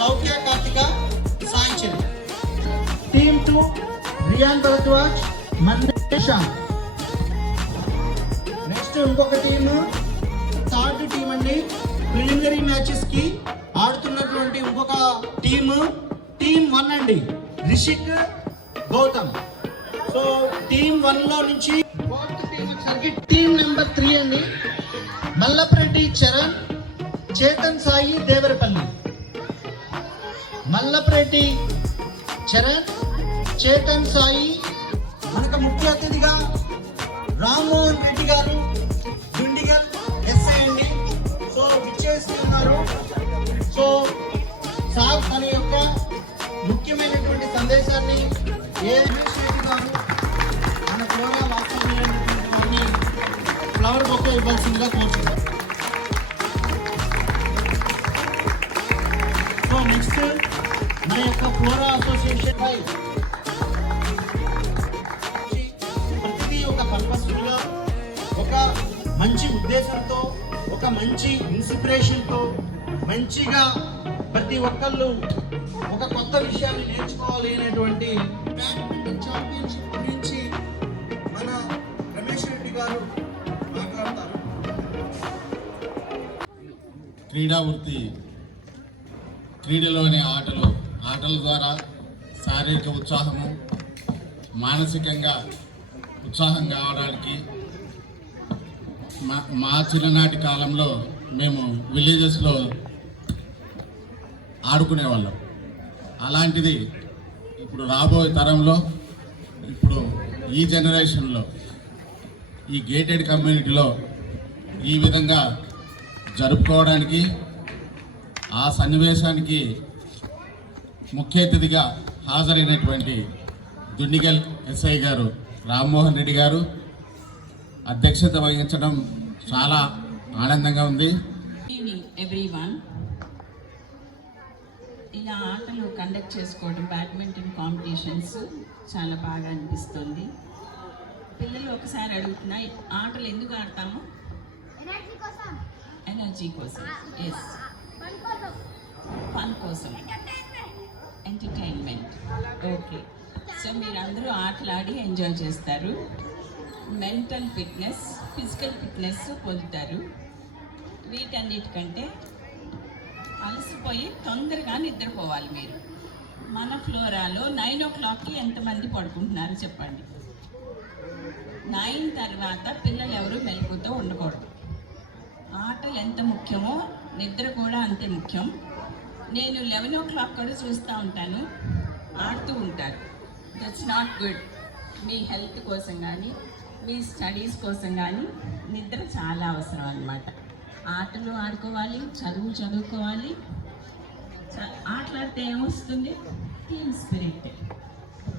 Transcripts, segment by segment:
Loukya Karthika Sai Chand. Team 2 Riyan Bharadwaj Mandesha. Next ఇంకొక team, third team అండి. Preliminary matches కి ఆడుతున్నటువంటి ఇంకొక టీమ్ 1 అండి, రిషిక్ గౌతమ్. సో టీమ్ 1 లో నుంచి ఫోర్త్ టీమ్ వచ్చేసరికి టీమ్ నెంబర్ 3 అండి, మల్లప్రెడ్డి చరణ్, చేతన్ సాయి దేవరపల్లి. మల్లప్రెడ్డి చరణ్, చేతన్ సాయి. మనకు ముఖ్య అతిథిగా రామ్మోహన్ రెడ్డి గారు, దుండిగల్ ఎస్ఐ అండి. సో విచ్చేస్తున్నారు. సో సార్ తన యొక్క ముఖ్యమైనటువంటి సందేశాన్ని ఏ రెడ్డి గారు మన ఫ్లోరా వాస్తవాన్ని ఫ్లవర్ బొకే ఇవ్వాల్సిందిగా కోరుతున్నారు. సో నెక్స్ట్ మన యొక్క ఫ్లోరా అసోసియేషన్ ప్రతిదీ ఒక పర్పస్ఫుల్గా, ఒక మంచి ఉద్దేశంతో, ఒక మంచి ఇన్స్పిరేషన్తో మంచిగా ప్రతి ఒక్కళ్ళు ఒక కొత్త విషయాన్ని నేర్చుకోవాలి అనేటువంటి బ్యాడ్మింటన్ ఛాంపియన్షిప్ గురించి మన రమేష్ రెడ్డి గారు మాట్లాడతారు. క్రీడా వృత్తి, క్రీడలోని ఆటల ద్వారా శారీరక ఉత్సాహము, మానసికంగా ఉత్సాహం కావడానికి మా చిన్ననాటి కాలంలో మేము విలేజెస్లో ఆడుకునేవాళ్ళం. అలాంటిది ఇప్పుడు రాబోయే తరంలో, ఇప్పుడు ఈ జనరేషన్లో, ఈ గేటెడ్ కమ్యూనిటీలో ఈ విధంగా జరుపుకోవడానికి, ఆ సన్నివేశానికి ముఖ్య అతిథిగా హాజరైనటువంటి దుండిగల్ ఎస్ఐ గారు రామ్మోహన్ రెడ్డి గారు అధ్యక్షత వహించడం చాలా ఆనందంగా ఉంది. ఇలా ఆటలు కండక్ట్ చేసుకోవడం, బ్యాడ్మింటన్ కాంపిటీషన్స్ చాలా బాగా అనిపిస్తుంది. పిల్లలు ఒకసారి అడుగుతున్నా, ఆటలు ఎందుకు ఆడతాము? ఎనర్జీ కోసం, ఎస్, ఫన్ కోసం, ఎంటర్టైన్మెంట్. ఓకే, సో మీరందరూ ఆటలాడి ఎంజాయ్ చేస్తారు, మెంటల్ ఫిట్నెస్, ఫిజికల్ ఫిట్నెస్ పొందుతారు. వీటన్నిటికంటే అలసిపోయి తొందరగా నిద్రపోవాలి. మీరు మన ఫ్లోరాలో 9 o'clockకి ఎంతమంది పడుకుంటున్నారు చెప్పండి? 9 తర్వాత పిల్లలు ఎవరు మెలకుతో ఉండకూడదు. ఆటలు ఎంత ముఖ్యమో నిద్ర కూడా అంతే ముఖ్యం. నేను 11 o'clock కూడా చూస్తూ ఉంటాను, ఆడుతూ ఉంటారు. That's not good. Me health కోసం కానీ, మీ స్టడీస్ కోసం కానీ నిద్ర చాలా అవసరం అన్నమాట. ఆటలు ఆడుకోవాలి, చదువుకోవాలి. ఆటలాడితే ఏమొస్తుంది? Team spirit.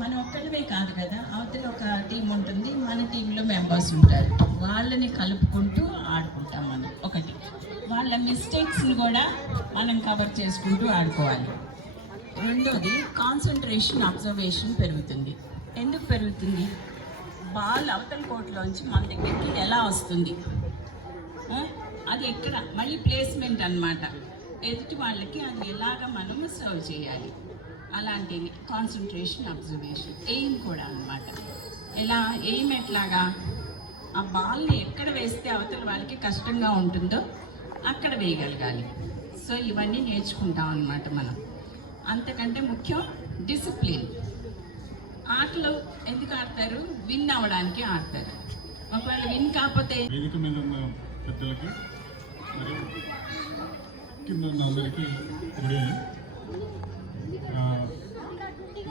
మనం ఒక్కరివే కాదు కదా, అవతల ఒక టీం ఉంటుంది, మన టీంలో మెంబర్స్ ఉంటారు, వాళ్ళని కలుపుకుంటూ ఆడుకుంటాం. మనం ఒకటి, వాళ్ళ మిస్టేక్స్ని కూడా మనం కవర్ చేసుకుంటూ ఆడుకోవాలి. రెండోది, కాన్సన్ట్రేషన్, అబ్జర్వేషన్ పెరుగుతుంది. ఎందుకు పెరుగుతుంది? బాల్ అవతల కోర్టులోంచి మన దగ్గరికి ఎలా వస్తుంది, అది ఎక్కడ, మళ్ళీ ప్లేస్మెంట్ అన్నమాట. ఎదుటి వాళ్ళకి అది ఎలాగ మనము సర్వ్ చేయాలి, అలాంటివి కాన్సన్ట్రేషన్, అబ్జర్వేషన్. ఎయిమ్ కూడా అన్నమాట. ఎలా ఎయిమ్ ఎట్లాగా, ఆ బాల్ని ఎక్కడ వేస్తే అవతల వాళ్ళకి కష్టంగా ఉంటుందో అక్కడ వేయగలగాలి. సో ఇవన్నీ నేర్చుకుంటాం అన్నమాట మనం. అంతకంటే ముఖ్యం డిసిప్లిన్. ఆటలు ఎందుకు ఆడతారు? విన్ అవ్వడానికి ఆడతారు. ఒకవేళ విన్ కాకపోతే వేదిక మీద ఉన్న పెద్దలకి మరియు కింద ఉన్న అందరికీ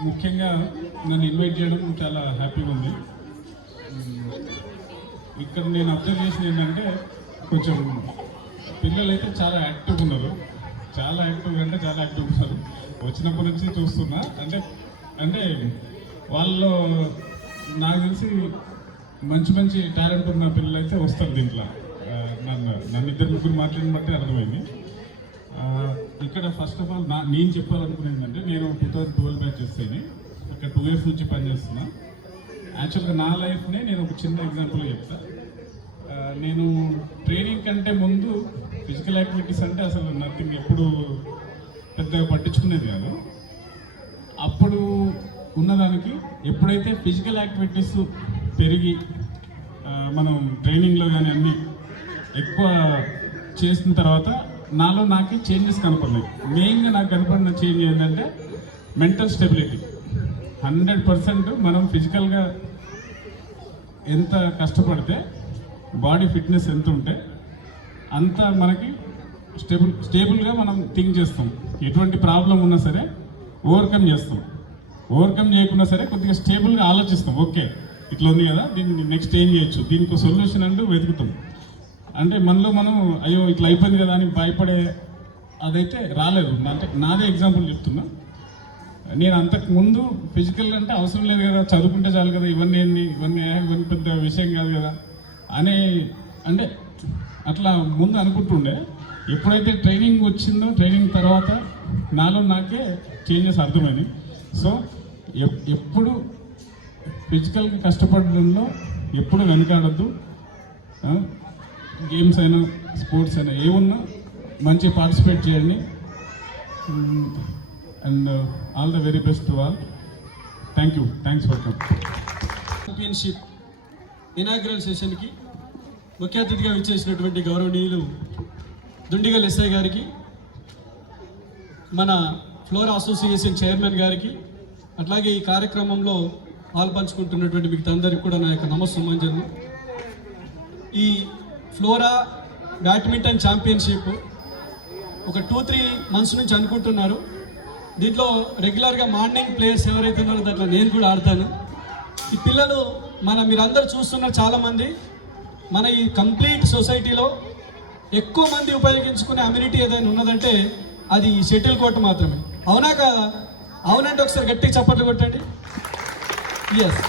ముఖ్యంగా నన్ను ఇన్వైట్ చేయడం చాలా హ్యాపీగా ఉంది. ఇక్కడ నేను అబ్జర్వ్ చేసింది ఏంటంటే, కొంచెం పిల్లలైతే చాలా యాక్టివ్గా ఉన్నారు. చాలా యాక్టివ్గా అంటే చాలా యాక్టివ్గా ఉన్నారు. వచ్చినప్పటి నుంచి చూస్తున్నా. అంటే వాళ్ళు నాకు తెలిసి మంచి మంచి టాలెంట్ ఉన్న పిల్లలు అయితే వస్తారు దీంట్లో. నన్ను ఇద్దరు ముగ్గురు మాట్లాడిన బట్టి అర్థమైంది. ఇక్కడ ఫస్ట్ ఆఫ్ ఆల్ నేను చెప్పాలనుకునేది ఏంటంటే, నేను 2012 బ్యాచ్ చేస్తేనే ఇక్కడ 2 years నుంచి పనిచేస్తున్నా. యాక్చువల్గా నా లైఫ్నే నేను ఒక చిన్న ఎగ్జాంపుల్ చెప్తా. నేను ట్రైనింగ్ కంటే ముందు ఫిజికల్ యాక్టివిటీస్ అంటే అసలు నథింగ్, ఎప్పుడు పెద్ద పెద్దగా పట్టించుకునేది కాదు. అప్పుడు ఉన్నదానికి ఎప్పుడైతే ఫిజికల్ యాక్టివిటీస్ పెరిగి మనం ట్రైనింగ్లో కానీ అన్నీ ఎక్కువ చేసిన తర్వాత నాలో నాకే చేంజెస్ కనపడినాయి. మెయిన్గా నాకు కనపడిన చేంజ్ ఏంటంటే మెంటల్ స్టెబిలిటీ. 100% మనం ఫిజికల్గా ఎంత కష్టపడితే బాడీ ఫిట్నెస్ ఎంత ఉంటే అంత మనకి స్టేబుల్గా మనం థింక్ చేస్తాం. ఎటువంటి ప్రాబ్లం ఉన్నా సరే ఓవర్కమ్ చేస్తాం. ఓవర్కమ్ చేయకున్నా సరే కొద్దిగా స్టేబుల్గా ఆలోచిస్తాం. ఓకే ఇట్లా ఉంది కదా, దీన్ని నెక్స్ట్ ఏం చేయొచ్చు, దీనికి సొల్యూషన్ అంటూ వెతుకుతాం. అంటే మనలో మనం అయ్యో ఇట్లా అయిపోయింది కదా అని భయపడే అదైతే రాలేదు. అంటే నాదే ఎగ్జాంపుల్ చెప్తున్నా. నేను అంతకు ముందు ఫిజికల్ అంటే అవసరం లేదు కదా, చదువుకుంటే చాలు కదా, ఇవన్నీ ఏంది, ఇవన్నీ పెద్ద విషయం కాదు కదా అని అంటే అట్లా ముందు అనుకుంటుండే. ఎప్పుడైతే ట్రైనింగ్ వచ్చిందో ట్రైనింగ్ తర్వాత నాలో నాకే చేంజెస్ అర్థమైంది. సో ఎప్పుడు ఫిజికల్గా కష్టపడడంలో ఎప్పుడు వెనకాడద్దు. గేమ్స్ అయినా స్పోర్ట్స్ అయినా ఏమున్నా మంచి పార్టిసిపేట్ చేయండి. And all the very best to all. Thanks for come. Championship inaugural సెషన్కి ముఖ్య అతిథిగా విచ్చేసినటువంటి గౌరవనీయులు దుండిగల్ ఎస్ఐ గారికి, మన ఫ్లోరా అసోసియేషన్ చైర్మన్ గారికి, అట్లాగే ఈ కార్యక్రమంలో పాల్పంచుకుంటున్నటువంటి మీకు అందరికీ కూడా నా యొక్క నమస్సుమంజలు. ఈ ఫ్లోరా బ్యాడ్మింటన్ ఛాంపియన్షిప్ ఒక 2-3 months నుంచి అనుకుంటున్నారు. దీంట్లో రెగ్యులర్గా మార్నింగ్ ప్లేయర్స్ ఎవరైతే ఉన్నారో దాంట్లో నేను కూడా ఆడతాను. ఈ పిల్లలు మీరందరూ చూస్తున్నారు చాలామంది. మన ఈ కంప్లీట్ సొసైటీలో ఎక్కువ మంది ఉపయోగించుకునే అమ్యూనిటీ ఏదైనా ఉన్నదంటే అది షటిల్ కోర్ట్ మాత్రమే. అవునా కాదా? అవునంటే ఒకసారి గట్టిగా చప్పట్లు కొట్టండి. ఎస్,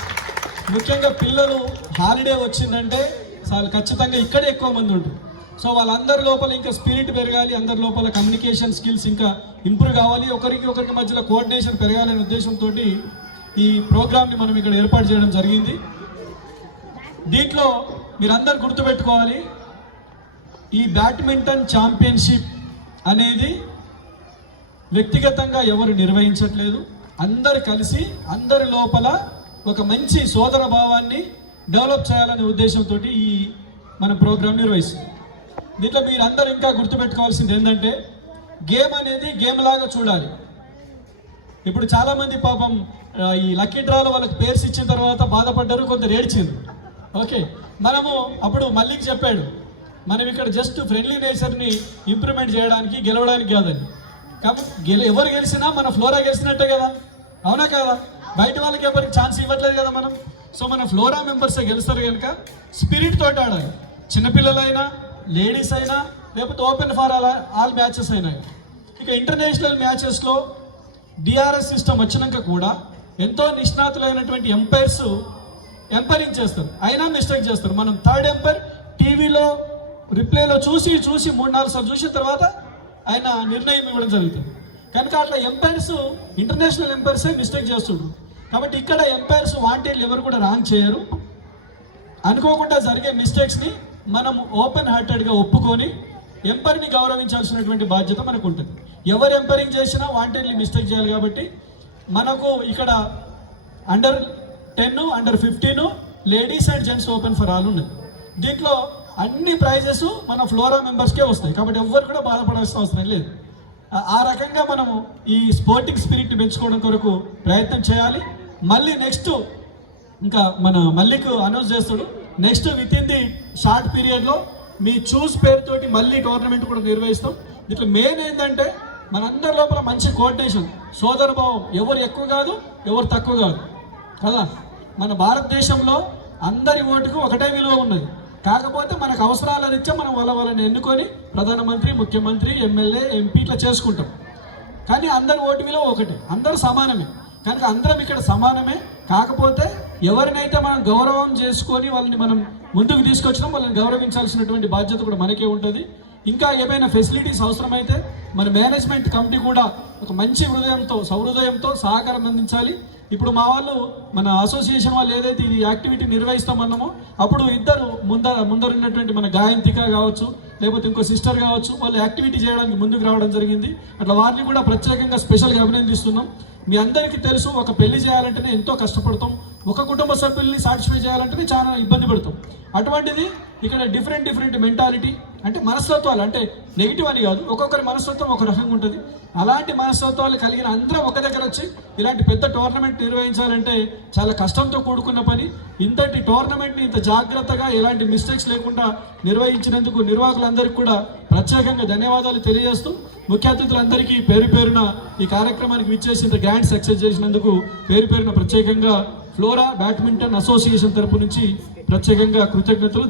ముఖ్యంగా పిల్లలు హాలిడే వచ్చిందంటే చాలా ఖచ్చితంగా ఇక్కడే ఎక్కువ మంది ఉంటారు. సో వాళ్ళందరి లోపల ఇంకా స్పిరిట్ పెరగాలి, అందరి లోపల కమ్యూనికేషన్ స్కిల్స్ ఇంకా ఇంప్రూవ్ కావాలి, ఒకరికి మధ్యలో కోఆర్డినేషన్ పెరగాలనే ఉద్దేశంతో ఈ ప్రోగ్రామ్ని మనం ఇక్కడ ఏర్పాటు చేయడం జరిగింది. దీంట్లో మీరందరూ గుర్తుపెట్టుకోవాలి, ఈ బ్యాడ్మింటన్ ఛాంపియన్షిప్ అనేది వ్యక్తిగతంగా ఎవరు నిర్వహించట్లేదు. అందరు కలిసి అందరి లోపల ఒక మంచి సోదర భావాన్ని డెవలప్ చేయాలనే ఉద్దేశంతో ఈ మన ప్రోగ్రాం నిర్వహిస్తుంది. దీంట్లో మీరందరూ ఇంకా గుర్తుపెట్టుకోవాల్సింది ఏంటంటే గేమ్ అనేది గేమ్ లాగా చూడాలి. ఇప్పుడు చాలామంది పాపం ఈ లక్కీ డ్రాలో వాళ్ళకి పేర్స్ ఇచ్చిన తర్వాత బాధపడ్డారు, కొందరు ఏడ్చింది. ఓకే, మనము అప్పుడు మల్లికి చెప్పాడు, మనం ఇక్కడ జస్ట్ ఫ్రెండ్లీ నేచర్ని ఇంప్రూవ్మెంట్ చేయడానికి గెలవడానికి కాదని. కాబట్టి ఎవరు గెలిచినా మన ఫ్లోరా గెలిచినట్టే కదా, అవునా కదా? బయట వాళ్ళకి ఎవరికి ఛాన్స్ ఇవ్వట్లేదు కదా మనం. సో మన ఫ్లోరా మెంబర్సే గెలుస్తారు కనుక స్పిరిట్ తోటి ఆడాలి. చిన్నపిల్లలైనా, లేడీస్ అయినా, లేకపోతే ఓపెన్ ఫర్ ఆల్ మ్యాచెస్ అయినా. ఇక ఇంటర్నేషనల్ మ్యాచెస్లో డిఆర్ఎస్ సిస్టమ్ వచ్చినాక కూడా ఎంతో నిష్ణాతులైనటువంటి ఎంపైర్స్ ఎంపైరింగ్ చేస్తారు, అయినా మిస్టేక్ చేస్తారు. మనం థర్డ్ ఎంపైర్ టీవీలో రిప్లేలో చూసి 3-4 సార్లు చూసిన తర్వాత ఆయన నిర్ణయం ఇవ్వడం జరుగుతుంది. కనుక అట్లా ఎంపైర్స్ ఇంటర్నేషనల్ ఎంపైర్సే మిస్టేక్ చేస్తుండ్రు. కాబట్టి ఇక్కడ ఎంపైర్స్ వాంటెడ్లు ఎవరు కూడా రాంగ్ చేయరు. అనుకోకుండా జరిగే మిస్టేక్స్ని మనం ఓపెన్ హార్టెడ్గా ఒప్పుకొని ఎంపైర్ని గౌరవించాల్సినటువంటి బాధ్యత మనకు ఉంటుంది. ఎవరు ఎంపైరింగ్ చేసినా వాంటెడ్లీ మిస్టేక్ చేయాలి. కాబట్టి మనకు ఇక్కడ under ten, under fifteen ladies and gents open for all ఉన్నది. దీంట్లో అన్ని ప్రైజెస్ మన ఫ్లోరా మెంబర్స్కే వస్తాయి. కాబట్టి ఎవ్వరు కూడా బాధపడాల్సిన అవసరం లేదు. ఆ రకంగా మనము ఈ స్పోర్టింగ్ స్పిరిట్ని పెంచుకోవడం కొరకు ప్రయత్నం చేయాలి. మళ్ళీ నెక్స్ట్ ఇంకా మన మల్లికు అనౌన్స్ చేస్తాడు, next with in the short పీరియడ్లో మీ చూస్ పేరుతోటి మళ్ళీ టోర్నమెంట్ కూడా నిర్వహిస్తాం. దీంట్లో మెయిన్ ఏంటంటే మనందరి లోపల మంచి కోఆర్డినేషన్, సోదరభావం. ఎవరు ఎక్కువ కాదు, ఎవరు తక్కువ కాదు కదా. మన భారతదేశంలో అందరి ఓటుకు ఒకటే విలువ ఉన్నది. కాకపోతే మనకు అవసరాల రీత్యా మనం వాళ్ళని ఎన్నుకొని ప్రధానమంత్రి, ముఖ్యమంత్రి, ఎమ్మెల్యే, ఎంపీ ఇట్లా చేసుకుంటాం. కానీ అందరి ఓటు విలువ ఒకటి, అందరూ సమానమే. కనుక అందరం ఇక్కడ సమానమే. కాకపోతే ఎవరినైతే మనం గౌరవం చేసుకొని వాళ్ళని మనం ముందుకు తీసుకొచ్చినాం, వాళ్ళని గౌరవించాల్సినటువంటి బాధ్యత కూడా మనకే ఉంటుంది. ఇంకా ఏమైనా ఫెసిలిటీస్ అవసరమైతే మన మేనేజ్మెంట్ కమిటీ కూడా ఒక మంచి సహృదయంతో సహకారం అందించాలి. ఇప్పుడు మా వాళ్ళు, మన అసోసియేషన్ వాళ్ళు ఏదైతే ఈ యాక్టివిటీ నిర్వహిస్తామన్నామో అప్పుడు ఇద్దరు ముందరున్నటువంటి మన గాయంతిక కావచ్చు, లేకపోతే ఇంకో సిస్టర్ కావచ్చు, వాళ్ళు యాక్టివిటీ చేయడానికి ముందుకు రావడం జరిగింది. అట్లా వారిని కూడా ప్రత్యేకంగా స్పెషల్గా అభినందిస్తున్నాం. మీ అందరికీ తెలుసు, ఒక పెళ్లి చేయాలంటేనే ఎంతో కష్టపడతాం, ఒక కుటుంబ సభ్యుల్ని సాటిస్ఫై చేయాలంటేనే చాలా ఇబ్బంది పడతాం. అటువంటిది ఇక్కడ డిఫరెంట్ మెంటాలిటీ, అంటే మనస్తత్వాలు, అంటే నెగిటివ్ అని కాదు, ఒక్కొక్కరి మనస్తత్వం ఒక రకంగా ఉంటుంది. అలాంటి మనస్తత్వాలు కలిగిన అందరం ఒక దగ్గర వచ్చి ఇలాంటి పెద్ద టోర్నమెంట్ నిర్వహించాలంటే చాలా కష్టంతో కూడుకున్న పని. ఇంతటి టోర్నమెంట్ని ఇంత జాగ్రత్తగా ఎలాంటి మిస్టేక్స్ లేకుండా నిర్వహించినందుకు నిర్వాహకులందరికీ కూడా ప్రత్యేకంగా ధన్యవాదాలు తెలియజేస్తూ, ముఖ్య అతిథులందరికీ పేరు పేరున ఈ కార్యక్రమానికి విచ్చేసి ఇంత గ్రాండ్ సక్సెస్ చేసినందుకు పేరు పేరున ప్రత్యేకంగా ఫ్లోరా బ్యాడ్మింటన్ అసోసియేషన్ తరపు నుంచి ప్రత్యేకంగా కృతజ్ఞతలు.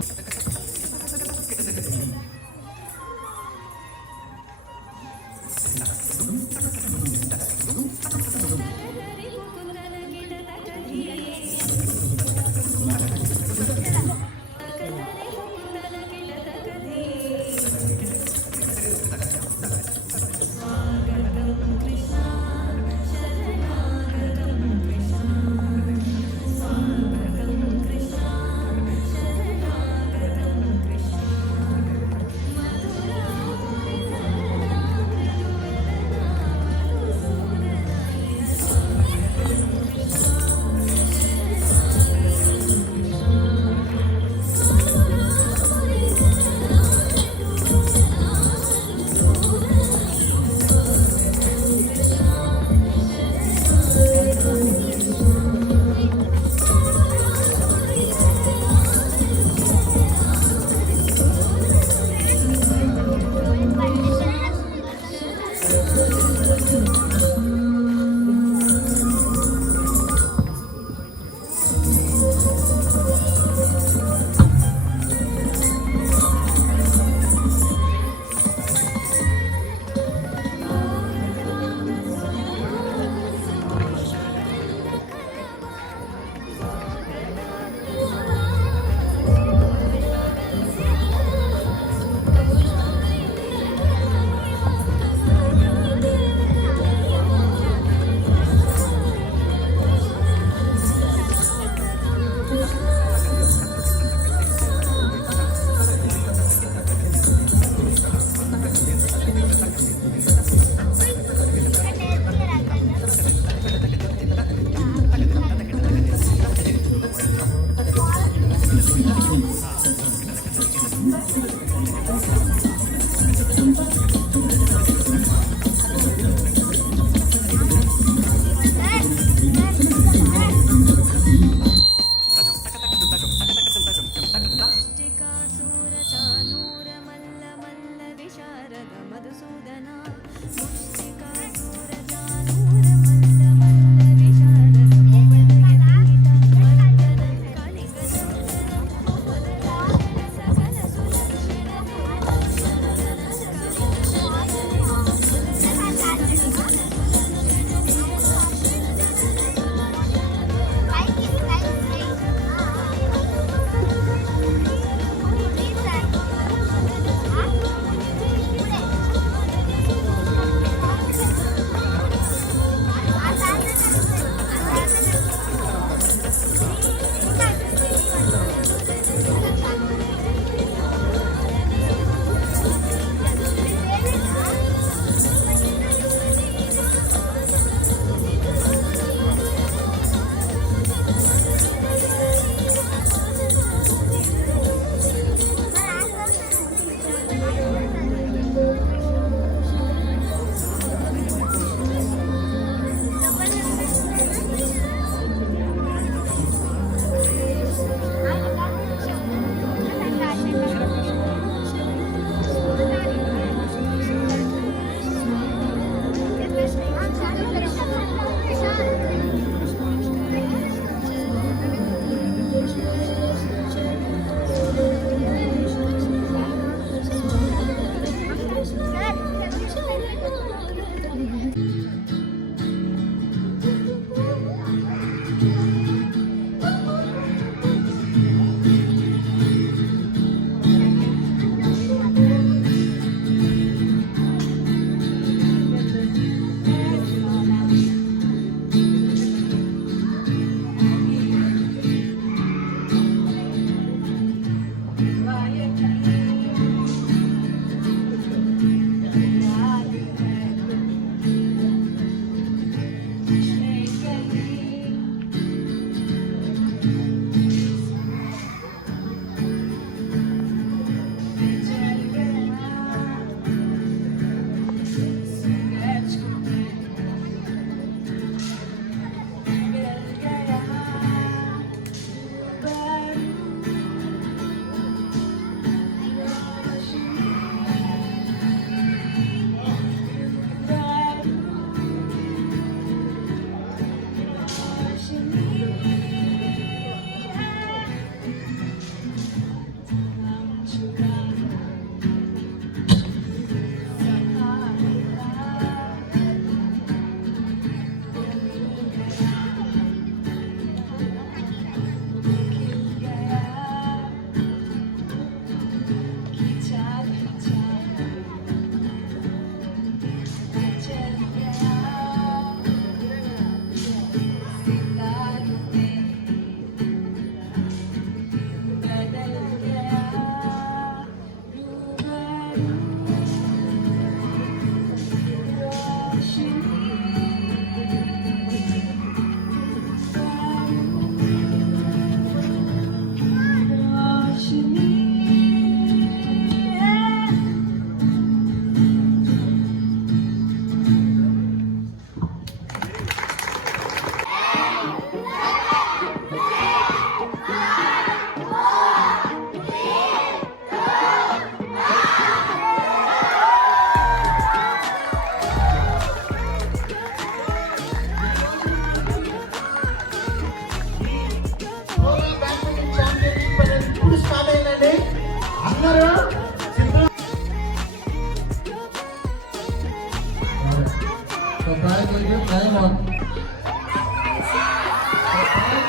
prize will be diamond. The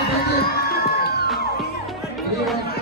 prize will be 300